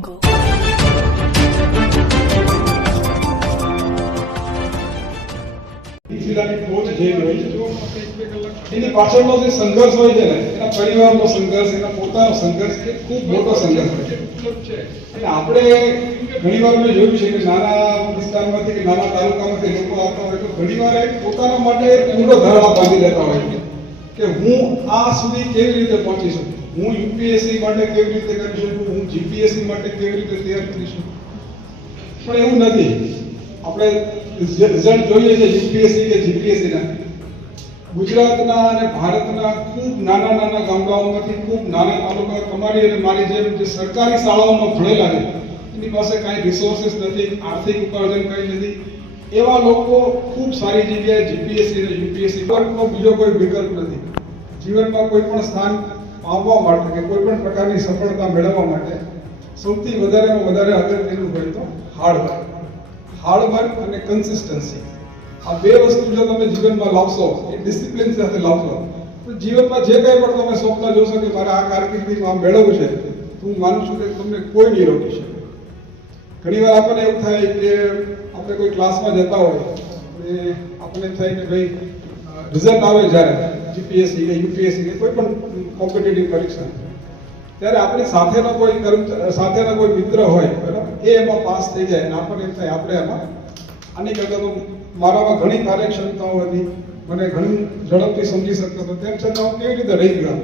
Jungle. જિલ્લાની ટોચ જે હોય છે એની પાછળનો જે સંઘર્ષ હોય છે ને એના પરિવારનો સંઘર્ષ, એના પોતાનો સંઘર્ષ એ ખૂબ મોટો સંઘર્ષ હોય છે. અને આપણે ઘણીવાર મેં જોયું છે કે નાના વિસ્તારમાંથી કે નાના તાલુકામાંથી લોકો આવતા હોય તો ઘણીવાર એ પોતાના માટે એક ઊંડો ધારણા બાંધી લેતા હોય છે કે હું આ સુધી કેવી રીતે પહોંચી શકું, હું યુપીએસસી માટે કેવી રીતે કરી શકું, હું જીપીએસસી માટે કેવી રીતે તૈયાર કરી શકું. પણ એવું નથી. આપણે રિઝલ્ટ જોઈએ છે યુપીએસસી કે જીપીએસસીના, ગુજરાતના અને ભારતના ખૂબ નાના નાના ગામડાઓમાંથી, ખૂબ નાના તાલુકા, તમારી અને મારી જેમ જે સરકારી શાળાઓમાં ભણેલા છે એની પાસે કાંઈ રિસોર્સિસ નથી, આર્થિક ઉપાર્જન કંઈ નથી, એવા લોકો ખૂબ સારી જગ્યાએ જીપીએસસી અને યુપીએસસી વર્ગનો બીજો કોઈ વિકલ્પ નથી. જીવનમાં કોઈ પણ સ્થાન પામવા માટે કે કોઈ પણ પ્રકારની સફળતા મેળવવા માટે સૌથી વધારેમાં વધારે અગત્યનું હોય તો હાર્ડવર્ક અને કન્સિસ્ટન્સી. આ બે વસ્તુ જો તમે જીવનમાં લાવશો, એ ડિસિપ્લિન સાથે લાવશો, તો જીવનમાં જે કંઈ પણ તમે સ્વપ્ન જોશો કે મારે આ કારકિર્દીમાં મેળવવું છે, તો હું માનું છું કે તમને કોઈ નહીં રોકી શકે. ઘણીવાર આપણને એવું થાય કે આપણે કોઈ ક્લાસમાં જતા હોય અને આપણને એમ થાય કે ભાઈ રિઝલ્ટ આવે જ્યારે જીપીએસસી કે યુપીએસસી કે કોઈ પણ કોમ્પિટિટિવ પરીક્ષા, ત્યારે આપણી સાથેનો કોઈ મિત્ર હોય બરાબર, એ એમાં પાસ થઈ જાય અને આપણને એમ થાય આપણે એમાં આની કરતાં તો મારામાં ઘણી કાર્યક્ષમતાઓ હતી, મને ઘણી ઝડપથી સમજી શકતો હતો, તેમ છતાં હું કેવી રીતે રહી ગયો.